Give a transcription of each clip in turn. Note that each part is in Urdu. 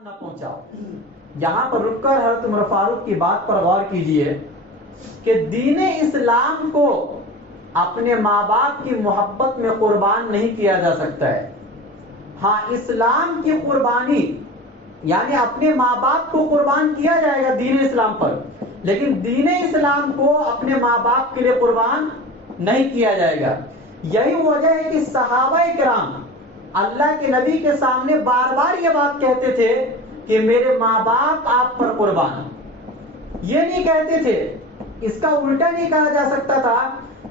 نہ پہنچاؤ۔ یہاں پر رک کر حضرت عمر فاروق کی بات پر غور کیجئے کہ دین اسلام کو اپنے ماں باپ کی محبت میں قربان نہیں کیا جا سکتا ہے۔ ہاں، اسلام کی قربانی یعنی اپنے ماں باپ کو قربان کیا جائے گا دین اسلام پر، لیکن دین اسلام کو اپنے ماں باپ کے لیے قربان نہیں کیا جائے گا۔ یہی وجہ ہے کہ صحابہ کرام اللہ کے نبی کے سامنے بار بار یہ بات کہتے تھے کہ میرے ماں باپ آپ پر قربان۔ یہ نہیں کہتے تھے، اس کا الٹا نہیں کہا جا سکتا تھا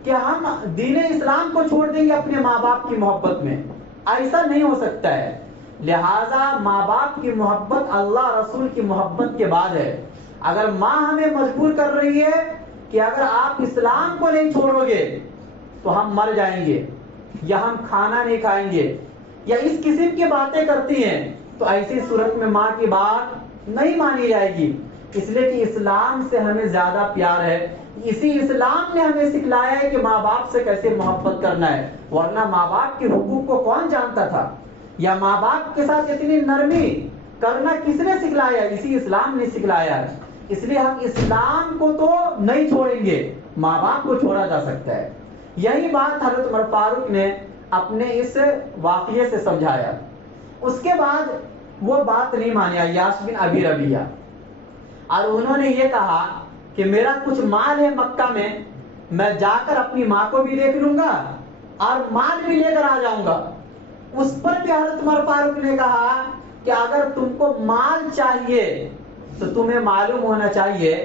کہ ہم دین اسلام کو چھوڑ دیں گے اپنے ماں باپ کی محبت میں، ایسا نہیں ہو سکتا ہے۔ لہذا ماں باپ کی محبت اللہ رسول کی محبت کے بعد ہے۔ اگر ماں ہمیں مجبور کر رہی ہے کہ اگر آپ اسلام کو نہیں چھوڑو گے تو ہم مر جائیں گے، یا ہم کھانا نہیں کھائیں گے، یا اس قسم کی باتیں کرتی ہیں، تو ایسی صورت میں ماں کی بات نہیں مانی جائے گی، اس لیے کہ اسلام سے ہمیں زیادہ پیار ہے۔ اسی اسلام نے ہمیں سکھلایا ہے کہ ماں باپ سے کیسے محبت کرنا ہے، ورنہ ماں باپ کے حقوق کو کون جانتا تھا، یا ماں باپ کے ساتھ اتنی نرمی کرنا کس نے سکھلایا؟ اسی اسلام نے سکھلایا ہے۔ اس لیے ہم اسلام کو تو نہیں چھوڑیں گے، ماں باپ کو چھوڑا جا سکتا ہے۔ یہی بات حضرت عمر فاروق نے اپنے اس واقعے سے سمجھایا۔ اس کے بعد وہ بات نہیں مانی عیاش بن ابی ربیہ، اور انہوں نے یہ کہا کہ میرا کچھ مال ہے مکہ میں جا کر اپنی ماں کو بھی دیکھ لوں گا اور مال بھی لے کر آ جاؤں گا۔ اس پر بھی حضرت عمر فاروق نے کہا کہ اگر تم کو مال چاہیے تو تمہیں معلوم ہونا چاہیے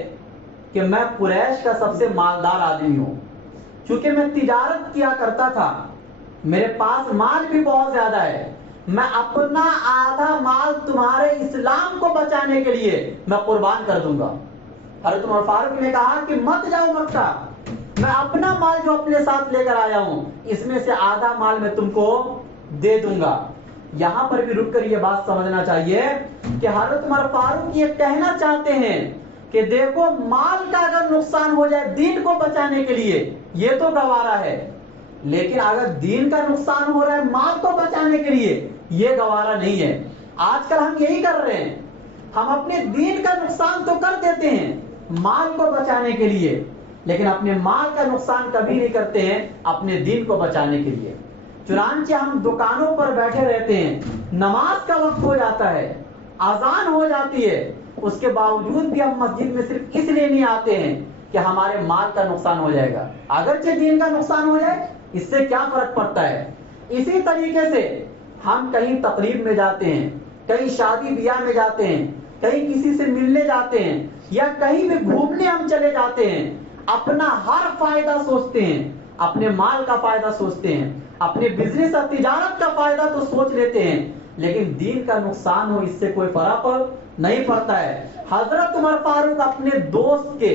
کہ میں قریش کا سب سے مالدار آدمی ہوں، چونکہ میں تجارت کیا کرتا تھا، میرے پاس مال بھی بہت زیادہ ہے، میں اپنا آدھا مال تمہارے اسلام کو بچانے کے لیے میں قربان کر دوں گا۔ حضرت عمر فاروق نے کہا کہ مت جاؤ مکہ، میں اپنا مال جو اپنے ساتھ لے کر آیا ہوں اس میں سے آدھا مال میں تم کو دے دوں گا۔ یہاں پر بھی رک کر یہ بات سمجھنا چاہیے کہ حضرت عمر فاروق یہ کہنا چاہتے ہیں کہ دیکھو، مال کا اگر نقصان ہو جائے دین کو بچانے کے لیے یہ تو گوارا ہے، لیکن اگر دین کا نقصان ہو رہا ہے مال کو بچانے کے لیے یہ گوارا نہیں ہے۔ آج کل ہم یہی کر رہے ہیں، ہم اپنے دین کا نقصان تو کر دیتے ہیں مال کو بچانے کے لیے، لیکن اپنے مال کا نقصان کبھی نہیں کرتے ہیں اپنے دین کو بچانے کے لیے۔ چنانچہ ہم دکانوں پر بیٹھے رہتے ہیں، نماز کا وقت ہو جاتا ہے، اذان ہو جاتی ہے، اس کے باوجود بھی ہم مسجد میں صرف اس لیے نہیں آتے ہیں کہ ہمارے مال کا نقصان ہو جائے گا، اگرچہ دین کا نقصان ہو جائے اس سے کیا فرق پڑتا ہے۔ اسی طریقے سے ہم کہیں تقریب میں جاتے ہیں، کہیں شادی بیاہ میں جاتے ہیں، کہیں کسی سے ملنے جاتے ہیں، یا کہیں بھی گھومنے ہم چلے جاتے ہیں، اپنا ہر فائدہ سوچتے ہیں، اپنے مال کا فائدہ سوچتے ہیں، اپنے بزنس اور تجارت کا فائدہ تو سوچ لیتے ہیں، لیکن دین کا نقصان ہو اس سے کوئی فرق نہیں پڑتا ہے۔ حضرت عمر فاروق اپنے دوست کے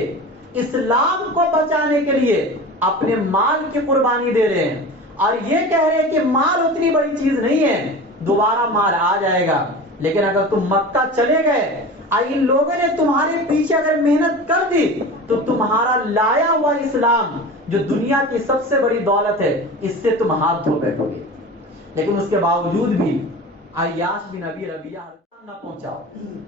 اسلام کو بچانے کے لیے اپنے مال کی قربانی دے رہے ہیں، اور یہ کہہ رہے ہیں کہ مال اتنی بڑی چیز نہیں ہے، دوبارہ مال آ جائے گا، لیکن اگر تم مکہ چلے گئے اور ان لوگوں نے تمہارے پیچھے اگر محنت کر دی تو تمہارا لایا ہوا اسلام جو دنیا کی سب سے بڑی دولت ہے اس سے تم ہاتھ دھو بیٹھو گے۔ لیکن اس کے باوجود بھی عیاش بن ابی ربیہ نہ پہنچاؤ۔